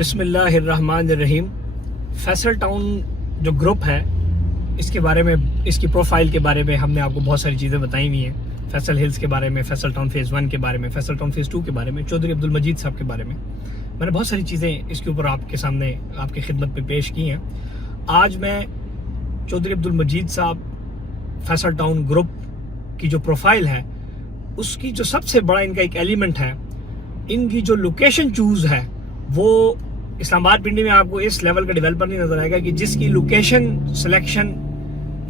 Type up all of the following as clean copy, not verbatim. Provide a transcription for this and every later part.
बिस्मिल्लाहिर्रहमानिर्रहीम। फैसल टाउन जो ग्रुप है, इसके बारे में, इसकी प्रोफाइल के बारे में हमने आपको बहुत सारी चीज़ें बताई हुई हैं। फैसल हिल्स के बारे में, फैसल टाउन फेज़ 1 के बारे में, फैसल टाउन फेज़ 2 के बारे में, चौधरी अब्दुल मजीद साहब के बारे में। मैंने बहुत सारी चीज़ें इसके ऊपर आपके सामने, आपकी खिदमत में पेश की हैं। आज मैं चौधरी अब्दुल मजीद साहब फैसल टाउन ग्रुप की जो प्रोफाइल है, उसकी जो सबसे बड़ा इनका एक एलिमेंट है, इनकी जो लोकेशन चूज़ है, वो इस्लामाबाद पिंडी में आपको इस लेवल का डेवलपर नहीं नजर आएगा कि जिसकी location selection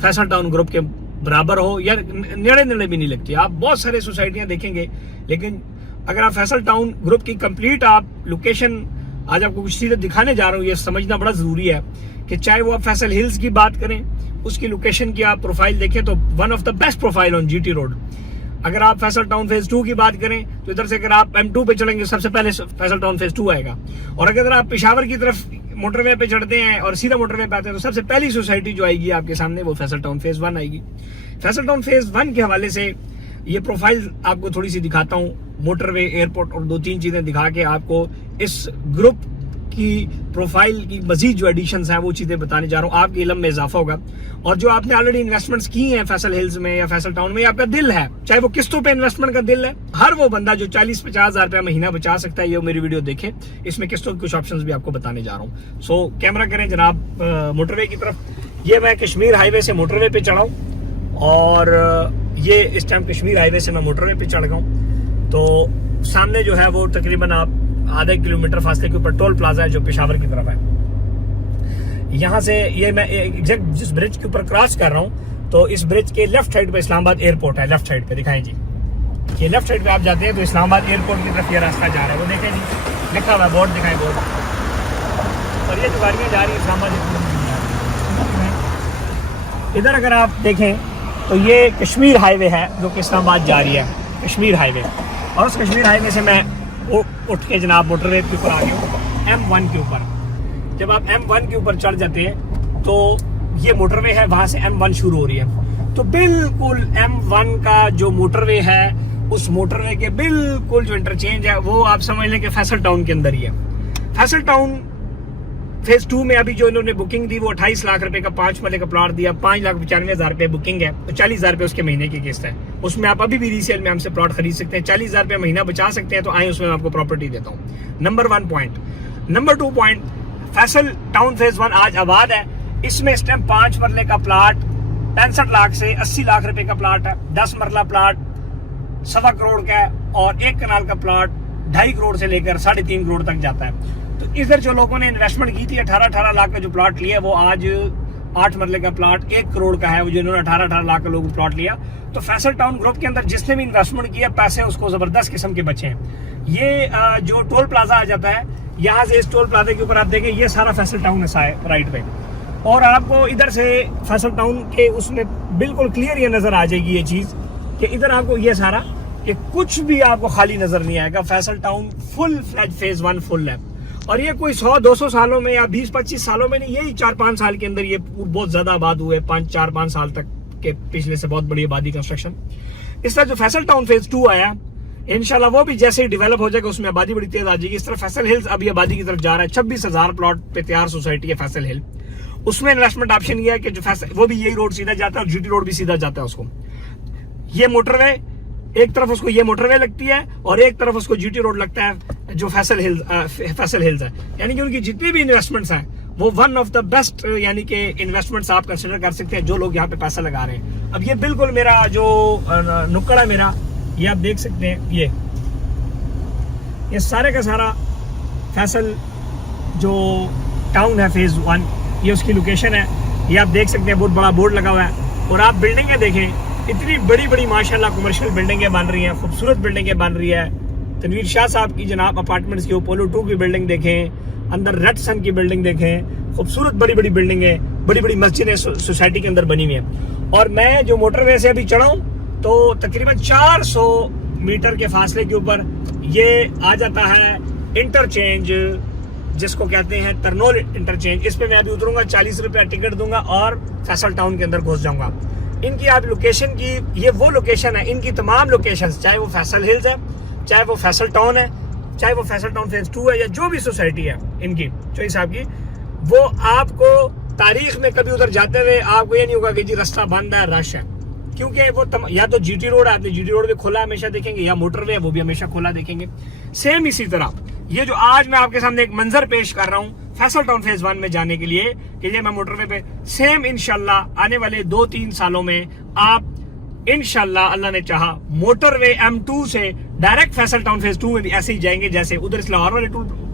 Faisal town group के बराबर हो या नेड़े भी नहीं लगती। आप बहुत सारे सोसाइटियां देखेंगे, लेकिन अगर आप फैसल टाउन ग्रुप की कंप्लीट आप लोकेशन, आज आपको कुछ चीजें दिखाने जा रहा हूँ, ये समझना बड़ा जरूरी है कि चाहे वो आप फैसल हिल्स की बात करें, उसकी लोकेशन की आप प्रोफाइल देखें तो one of the best profile on GT road. अगर आप फैसल टाउन फेज 2 की बात करें तो इधर से अगर आप M2 पे चलेंगे सबसे पहले फैसल टाउन फेज 2 आएगा। और अगर आप पेशावर की तरफ मोटरवे पे चढ़ते हैं और सीधा मोटरवे पे आते हैं तो सबसे पहली सोसाइटी जो आएगी आपके सामने वो फैसल टाउन फेज 1 आएगी। फैसल टाउन फेज 1 के हवाले से ये प्रोफाइल आपको थोड़ी सी दिखाता हूँ, मोटरवे, एयरपोर्ट और 2-3 चीजें दिखा के आपको इस ग्रुप की प्रोफाइल की मजीद जो एडिशंस हैं वो चीजें बताने जा रहा हूँ। आपके इल्म में इजाफा होगा। और जो आपने ऑलरेडी इन्वेस्टमेंट्स की हैं फैसल हिल्स में या फैसल टाउन में, आपका दिल है, चाहे वो किस्तों पे इन्वेस्टमेंट का दिल है, हर वो बंदा जो 40-50 हज़ार रुपया महीना बचा सकता है, ये मेरी वीडियो देखे। इसमें किस्तों के कुछ ऑप्शंस भी आपको बताने जा रहा हूँ। सो कैमरा करें जनाब मोटरवे की तरफ। ये मैं कश्मीर हाईवे से मोटरवे पे चढ़ा हूँ और ये इस टाइम कश्मीर हाईवे से मैं मोटरवे पे चढ़ गया हूँ। तो सामने जो है वो तकरीबन आप आधे किलोमीटर फासले के ऊपर टोल प्लाजा है जो पेशावर की तरफ है। यहाँ से ये मैं एग्जैक्ट जिस ब्रिज के ऊपर क्रॉस कर रहा हूँ, तो इस ब्रिज के लेफ्ट साइड पे इस्लामाबाद एयरपोर्ट है। लेफ्ट साइड पे दिखाएं जी, ये लेफ्ट साइड पे आप जाते हैं तो इस्लामाबाद एयरपोर्ट की तरफ ये रास्ता जा रहा है। वो देखें जी, लिखा हुआ है, बोर्ड दिखाएं बोर्ड। और ये जो गाड़ियाँ जा रही है इस्लामाबाद एयरपोर्ट, इधर अगर आप देखें तो ये कश्मीर हाईवे है जो कि इस्लामाबाद जा रही है, कश्मीर हाईवे। और उस कश्मीर हाईवे से मैं उठ के जनाब मोटरवे के ऊपर आ गया हूँ, M1 के ऊपर। जब आप M1 के ऊपर चढ़ जाते हैं तो ये मोटरवे है, वहां से M1 शुरू हो रही है। तो बिल्कुल M1 का जो मोटरवे है, उस मोटरवे के बिल्कुल जो इंटरचेंज है वो आप समझ लें कि फैसल टाउन के अंदर ही है। फैसल टाउन फेज 2 में अभी जो इन्होंने बुकिंग दी वो 28 लाख रुपए का 5 मरले का प्लॉट दिया, 5,95,000 रुपए बुकिंग है, तो 40,000 रुपए उसके महीने की किस्त है। उसमें आप अभी भी रीसेल में हमसे प्लॉट खरीद सकते हैं, 40,000 रुपए महीना बचा सकते हैं। तो आए उसमें मैं आपको प्रॉपर्टी देता हूँ। Number 1 point. Number 2 point, Faisal town phase 1 आज आबाद है। इसमें इस टाइम 5 मरले का प्लॉट 65 लाख से 80 लाख रुपए का प्लॉट है। 10 मरला प्लॉट 1.25 करोड़ का है और 1 कनाल का प्लॉट 2.5 करोड़ से लेकर 3.5 करोड़ तक जाता है। तो इधर जो लोगों ने इन्वेस्टमेंट की थी 18 लाख का जो प्लॉट लिया, वो आज 8 मरले का प्लॉट 1 करोड़ का है, वो जिन्होंने 18 लाख का लोग प्लॉट लिया। तो फैसल टाउन ग्रुप के अंदर जिसने भी इन्वेस्टमेंट किया, पैसे उसको जबरदस्त किस्म के बचे हैं। ये जो टोल प्लाजा आ जाता है, यहाँ से इस टोल प्लाजा के ऊपर आप देखें, ये सारा फैसल टाउन है राइट पे। और आपको इधर से फैसल टाउन के उसमें बिल्कुल क्लियर ये नजर आ जाएगी ये चीज कि इधर आपको ये सारा कि कुछ भी आपको खाली नजर नहीं आएगा। Faisal town full fledge phase 1 full है। और ये कोई 100-200 सालों में या 20-25 सालों में नहीं, यही 4-5 साल के अंदर ये बहुत ज्यादा आबाद हुए। 4-5 साल तक के पिछले से बहुत बड़ी आबादी कंस्ट्रक्शन। इस तरह जो फैसल टाउन फेज 2 आया, इंशाल्लाह वो भी जैसे ही डेवलप हो जाएगा उसमें आबादी बड़ी तेज आ जाएगी। इस तरह फैसल हिल्स अभी आबादी की तरफ जा रहा है। 26,000 प्लॉट पे तैयार सोसाइटी है फैसल हिल। उसमें इन्वेस्टमेंट ऑप्शन ये है कि जो फैसल, वो भी यही रोड सीधा जाता है और जीटी रोड भी सीधा जाता है उसको। ये मोटरवे, एक तरफ उसको ये मोटरवे लगती है और एक तरफ उसको जीटी रोड लगता है जो फैसल हिल्स है। यानी कि उनकी जितनी भी इन्वेस्टमेंट्स हैं वो वन ऑफ द बेस्ट यानी कि इन्वेस्टमेंट्स आप कंसिडर कर सकते हैं जो लोग यहाँ पे पैसा लगा रहे हैं। अब ये बिल्कुल मेरा जो नुक्कड़ है मेरा, ये आप देख सकते हैं, ये सारे का सारा फैसल जो टाउन है फेज 1, ये उसकी लोकेशन है। ये आप देख सकते हैं, बहुत बड़ा बोर्ड लगा हुआ है। और आप बिल्डिंगें देखें, इतनी बड़ी बड़ी माशाल्लाह कमर्शियल बिल्डिंगें बन रही हैं, खूबसूरत बिल्डिंगें बन रही है। तनवीर शाह साहब की जनाब अपार्टमेंट्स की अपोलो 2 की बिल्डिंग देखें, अंदर रेडसन की बिल्डिंग देखें, खूबसूरत बड़ी बड़ी बिल्डिंगें, बड़ी बड़ी मस्जिदें सोसाइटी के अंदर बनी हुई हैं। और मैं जो मोटरवे से अभी चढ़ा हूँ तो तकरीबन 400 मीटर के फासले के ऊपर ये आ जाता है इंटरचेंज, जिसको कहते हैं तरनोल इंटरचेंज। इस पे मैं अभी उतरूंगा, 40 रुपया टिकट दूंगा और फैसल टाउन के अंदर घुस जाऊंगा। इनकी आप लोकेशन की, ये वो लोकेशन है, इनकी तमाम लोकेशंस, चाहे वो फैसल हिल्स है, चाहे वो फैसल टाउन है, चाहे वो फैसल टाउन फेज 2 है या जो भी सोसाइटी है इनकी चोई साहब की, वो आपको तारीख में कभी उधर जाते हुए आपको ये नहीं होगा कि जी रास्ता बंद है, रश है, क्योंकि वो या तो जीटी रोड है, आपने जीटी रोड भी खोला हमेशा देखेंगे, या मोटरवे है वो भी हमेशा खोला देखेंगे। सेम इसी तरह ये जो आज मैं आपके सामने एक मंजर पेश कर रहा हूँ फैसल टाउन फेज 1 में जाने के लिए कि ये मैं मोटरवे पे, सेम इंशाल्लाह आने वाले 2-3 सालों में आप इंशाल्लाह अल्लाह ने चाहा मोटरवे M2 से डायरेक्ट फैसल टाउन फेज 2 में भी ऐसे ही जाएंगे जैसे उधर लाहौर वाले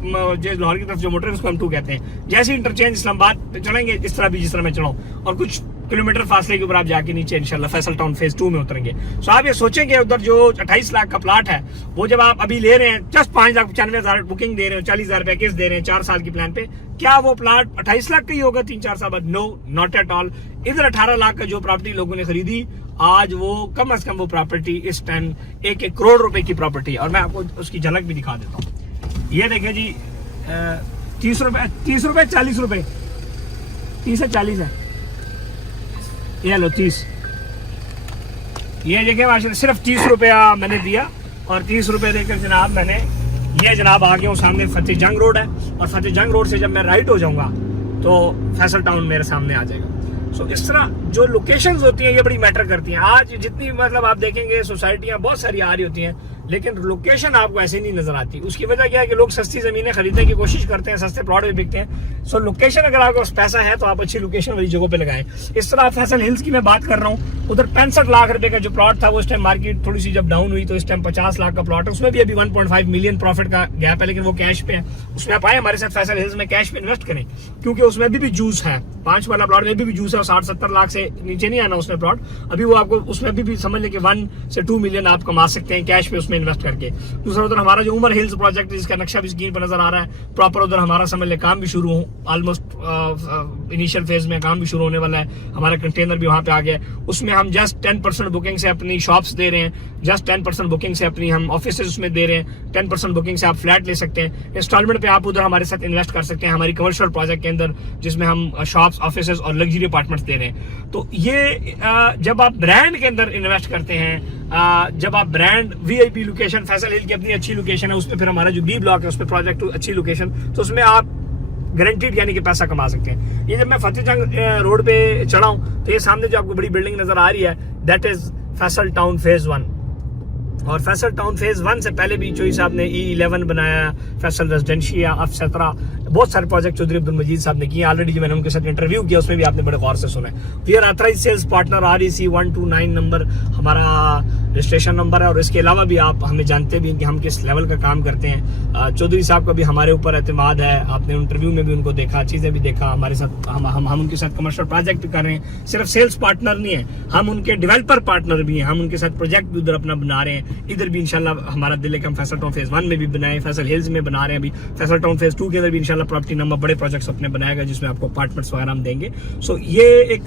लाहौर की तरफ जो मोटरवे उसको M2 कहते हैं, जैसे इंटरचेंज इस्लामाबाद चलेंगे इस तरह भी जिस तरह मैं चलाऊं, और कुछ किलोमीटर फासले के ऊपर आप जाके नीचे इंशाल्लाह फैसल टाउन फेज 2 में उतरेंगे। सो आप ये सोचेंगे उधर जो 28 लाख का प्लाट है वो जब आप अभी ले रहे हैं जस्ट 5,95,000 बुकिंग दे रहे हो, 40,000 रुपए किस्त दे रहे हैं 4 साल की प्लान पे, क्या वो प्लाट 28 लाख का ही होगा 3-4 साल बाद? No, not at all. इधर 18 लाख का जो प्रॉपर्टी लोगों ने खरीदी, आज वो कम से कम वो प्रॉपर्टी इस टाइम 1-1 करोड़ रुपए की प्रॉपर्टी है। और मैं आपको उसकी झलक भी दिखा देता हूँ। ये देखिए जी 30 रुपए 40 रुपए, 30 से 40 है, ये लो 30, ये देखिए माशाल्लाह सिर्फ 30 रुपया मैंने दिया, और 30 रुपए देकर जनाब मैंने ये जनाब आ गया हूँ सामने फतेह जंग रोड है, और फतेह जंग रोड से जब मैं राइट हो जाऊंगा तो फैसल टाउन मेरे सामने आ जाएगा। सो इस तरह जो लोकेशंस होती हैं ये बड़ी मैटर करती हैं। आज जितनी मतलब आप देखेंगे सोसाइटियां बहुत सारी आ रही होती हैं, लेकिन लोकेशन आपको ऐसे नहीं नजर आती। उसकी वजह क्या है कि लोग सस्ती जमीनें खरीदने की कोशिश करते हैं, सस्ते प्लॉट भी बिकते हैं। सो लोकेशन अगर आपके पास पैसा है तो आप अच्छी लोकेशन वाली जगहों पे लगाएं। इस तरह फैसल हिल्स की मैं बात कर रहा हूँ, उधर 65 लाख रुपए का जो प्लॉट था वो इस टाइम मार्केट थोड़ी सी जब डाउन हुई तो इस टाइम 50 लाख का प्लॉट है, उसमें भी अभी 1.5 मिलियन प्रॉफिट का गैप है, लेकिन वो कैश पे है। उसमें आप आए हमारे साथ फैसल हिल्स में कैश पे इन्वेस्ट करें, क्योंकि उसमें भी जूस है। 5 वाला प्लॉट में भी जूस है, 60-70 लाख से नीचे नहीं आना उसमें प्लॉट। अभी वो आपको उसमें भी समझ लें कि 1 से 2 मिलियन आप कमा सकते हैं कैश पे उसमें इन्वेस्ट करके। दूसरा उधर हमारा जो उमर हिल्स प्रोजेक्ट है जिसका नक्शा भी स्क्रीन पर नजर आ रहा है, प्रॉपर उधर हमारा समझ ले काम भी शुरू हो, ऑलमोस्ट इनिशियल फेज में काम भी शुरू होने वाला है। हमारा कंटेनर भी वहां पे आ गया, उसमें हम जस्ट 10% बुकिंग से अपनी शॉप्स दे रहे हैं, जस्ट 10% बुकिंग से अपनी हम ऑफिस उसमें दे रहे हैं, 10% बुकिंग से आप फ्लैट ले सकते हैं। इंस्टॉलमेंट पे आप उधर हमारे साथ इन्वेस्ट कर सकते हैं हमारी कमर्शियल प्रोजेक्ट के अंदर, जिसमें हम शॉप्स, ऑफिस और लग्जरी अपार्टमेंट्स दे रहे हैं। तो ये जब आप ब्रांड के अंदर इन्वेस्ट करते हैं, जब आप ब्रांड VIP लोकेशन, फैसल हिल की अपनी अच्छी लोकेशन है, उसमें फिर हमारा जो B ब्लॉक है उस पर प्रोजेक्ट अच्छी लोकेशन, तो उसमें आप गारंटीड यानी कि पैसा कमा सकते हैं। ये जब मैं फतेह जंग रोड पे चढ़ा हूँ तो ये सामने जो आपको बड़ी बिल्डिंग नजर आ रही है that is Faisal town phase 1। और फैसल टाउन फेज 1 से पहले भी चौधरी साहब ने E11 बनाया, फैसल रेजिडेंशिया, F17, बहुत सारे प्रोजेक्ट चौधरी अब्दुल मजीद साहब ने किए। ऑलरेडी जो मैंने उनके साथ इंटरव्यू किया उसमें भी आपने बड़े गौर से सुना है। We are authorized sales partner, REC 129 number हमारा रजिस्ट्रेशन नंबर है। और इसके अलावा भी आप हमें जानते भी हैं कि हम किस लेवल का काम करते हैं। चौधरी साहब का भी हमारे ऊपर एतमाद है, आपने इंटरव्यू में भी उनको देखा, चीजें भी देखा हमारे साथ। हम उनके साथ कमर्शियल प्रोजेक्ट भी कर रहे हैं, सिर्फ सेल्स पार्टनर नहीं है, हम उनके डेवलपर पार्टनर भी हैं। हम उनके साथ प्रोजेक्ट भी उधर अपना बना रहे हैं। इधर भी इंशाल्लाह हमारा दिल है कि हम फैसल टाउन फेज 1 में भी बनाए, फैसल हिल्स में बना रहे हैं, अभी फैसल टाउन फेज 2 के अंदर भी इंशाल्लाह प्रॉपर्टी नंबर बड़े प्रोजेक्ट्स अपने बनाएगा जिसमें आपको अपार्टमेंट्स वगैरह हम देंगे। सो ये एक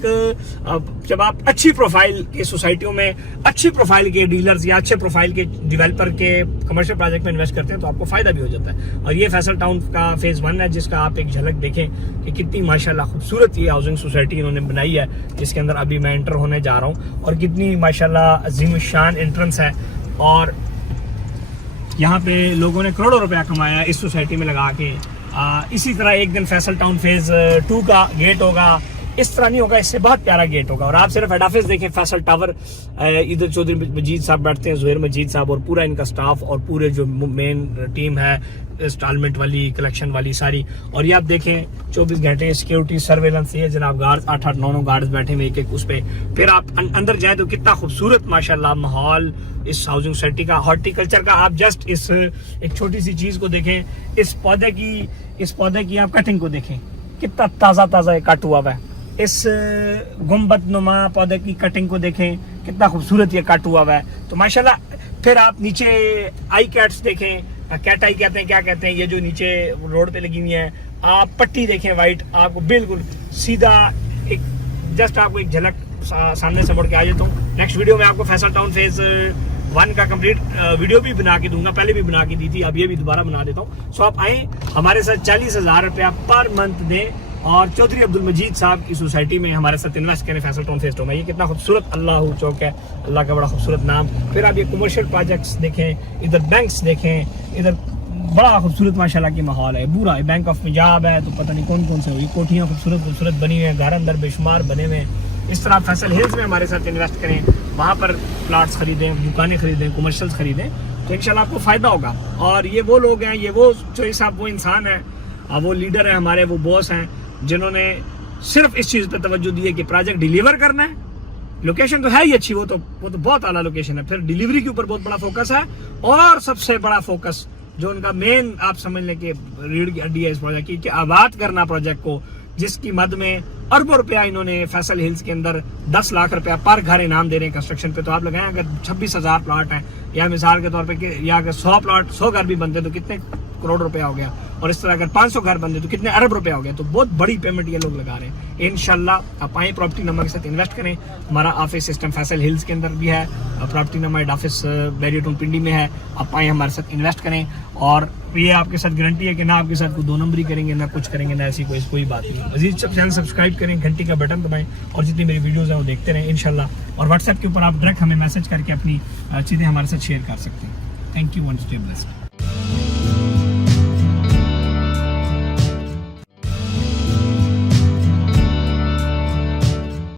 जब आप अच्छी प्रोफाइल के सोसाइटियों में अच्छी प्रोफाइल के डीलर्स या अच्छे प्रोफाइल के डेवलपर के कमर्शियल प्रोजेक्ट में इन्वेस्ट करते हैं तो आपको फायदा भी हो जाता है। और ये फैसल टाउन का फेज 1 है जिसका आप एक झलक देखें कि कितनी माशाल्लाह खूबसूरत ये हाउसिंग सोसाइटी इन्होंने बनाई है, जिसके अंदर अभी मैं एंटर होने जा रहा हूँ। और कितनी माशाल्लाह अजीम शान एंट्रेंस है, और यहाँ पे लोगों ने करोड़ों रुपया कमाया इस सोसाइटी में लगा के। इसी तरह एक दिन फैसल टाउन फेज 2 का गेट होगा, इस तरह नहीं होगा, इससे बहुत प्यारा गेट होगा। और आप सिर्फ हेड ऑफिस देखें, फैसल टावर, इधर चौधरी मजीद साहब बैठते हैं, जुहैर मजीद साहब और पूरा इनका स्टाफ और पूरे जो मेन टीम है इंस्टॉलमेंट वाली, कलेक्शन वाली सारी। और ये आप देखें 24 घंटे सिक्योरिटी सर्वेलेंस, ये जनाब गार्ड्स 8-8, 9-9 गार्ड्स बैठे हुए एक उस पे। फिर आप अंदर जाए तो कितना खूबसूरत माशाल्लाह माहौल इस हाउसिंग सोसाइटी का, हॉर्टिकल्चर का। आप जस्ट इस एक छोटी सी चीज को देखें, इस पौधे की आप कटिंग को देखें, कितना ताजा ताजा ये कट हुआ है। इस गुम्बद नुमा पौधे की कटिंग को देखें, कितना खूबसूरत ये कट हुआ है। तो माशाल्लाह फिर आप नीचे आई कैट्स देखें, कैट आई कहते हैं, क्या कहते हैं, ये जो नीचे रोड पे लगी हुई है, आप पट्टी देखें वाइट, आपको बिल्कुल सीधा एक जस्ट आपको एक झलक सामने से मुड़ के आ जाता हूँ। नेक्स्ट वीडियो में आपको फैसल टाउन फेज 1 का कंप्लीट वीडियो भी बना के दूंगा, पहले भी बना के दी थी, अब ये भी दोबारा बना देता हूँ। सो आप आए हमारे साथ 40,000 रुपया पर मंथ दें और चौधरी अब्दुल मजीद साहब की सोसाइटी में हमारे साथ इन्वेस्ट करें फैसल टाउन फेज 2 में। ये कितना खूबसूरत अल्लाह चौक है, अल्लाह का बड़ा खूबसूरत नाम। फिर आप ये कमर्शियल प्रोजेक्ट्स देखें, इधर बैंक्स देखें, इधर बड़ा खूबसूरत माशाल्लाह की माहौल है। पूरा बैंक ऑफ पंजाब है तो पता नहीं कौन कौन से हुई कोठियाँ खूबसूरत खूबसूरत बनी हुई हैं, घर अंदर बेशुमार बने हुए हैं। इस तरह फैसल हिल्स में हमारे साथ इन्वेस्ट करें, वहाँ पर प्लाट्स खरीदें, दुकानें खरीदें, कमर्शियल्स खरीदें, तो इंशाल्लाह आपको फ़ायदा होगा। और ये वो लोग हैं, ये वो चोई साहब वो इंसान है, वो लीडर है हमारे, वो बॉस हैं जिन्होंने सिर्फ इस चीज़ पर तवज्जो दी है कि प्रोजेक्ट डिलीवर करना है। लोकेशन तो है ही अच्छी, वो तो बहुत आला लोकेशन है, फिर डिलीवरी के ऊपर बहुत बड़ा फोकस है। और सबसे बड़ा फोकस जो उनका मेन आप समझ लें कि रीढ़ की हड्डी है इस प्रोजेक्ट की, कि आबाद करना प्रोजेक्ट को, जिसकी मद में अरबों रुपया इन्होंने फैसल हिल्स के अंदर 10 लाख रुपया पर घर इनाम दे रहे हैं कंस्ट्रक्शन पे। तो आप लगाएं अगर 26,000 प्लाट हैं, या मिसाल के तौर पे या अगर 100 घर भी बनते तो कितने करोड़ रुपया हो गया, और इस तरह अगर 500 घर बनते तो कितने अरब रुपया हो गया। तो बहुत बड़ी पेमेंट ये लोग लगा रहे हैं। इंशाल्लाह आप आए प्रॉपर्टी नंबर के साथ इन्वेस्ट करें। हमारा ऑफिस सिस्टम फैसल हिल्स के अंदर भी है, प्रॉपर्टी नंबर हेड ऑफिस बैरियटोन पिंडी में है। आप आए हमारे साथ इन्वेस्ट करें, और ये आपके साथ गारंटी है कि ना आपके साथ कोई 2 नंबरी करेंगे, ना कुछ करेंगे, ना ऐसी कोई बात नहीं। मजीद चैनल सब्सक्राइब करें, घंटी का बटन दबाएं, और जितनी मेरी वीडियोज़ हैं वो देखते रहें इंशाल्लाह। और व्हाट्सएप के ऊपर आप डायरेक्ट हमें मैसेज करके अपनी चीज़ें हमारे साथ शेयर कर सकते हैं। Thank you, one stay blessed.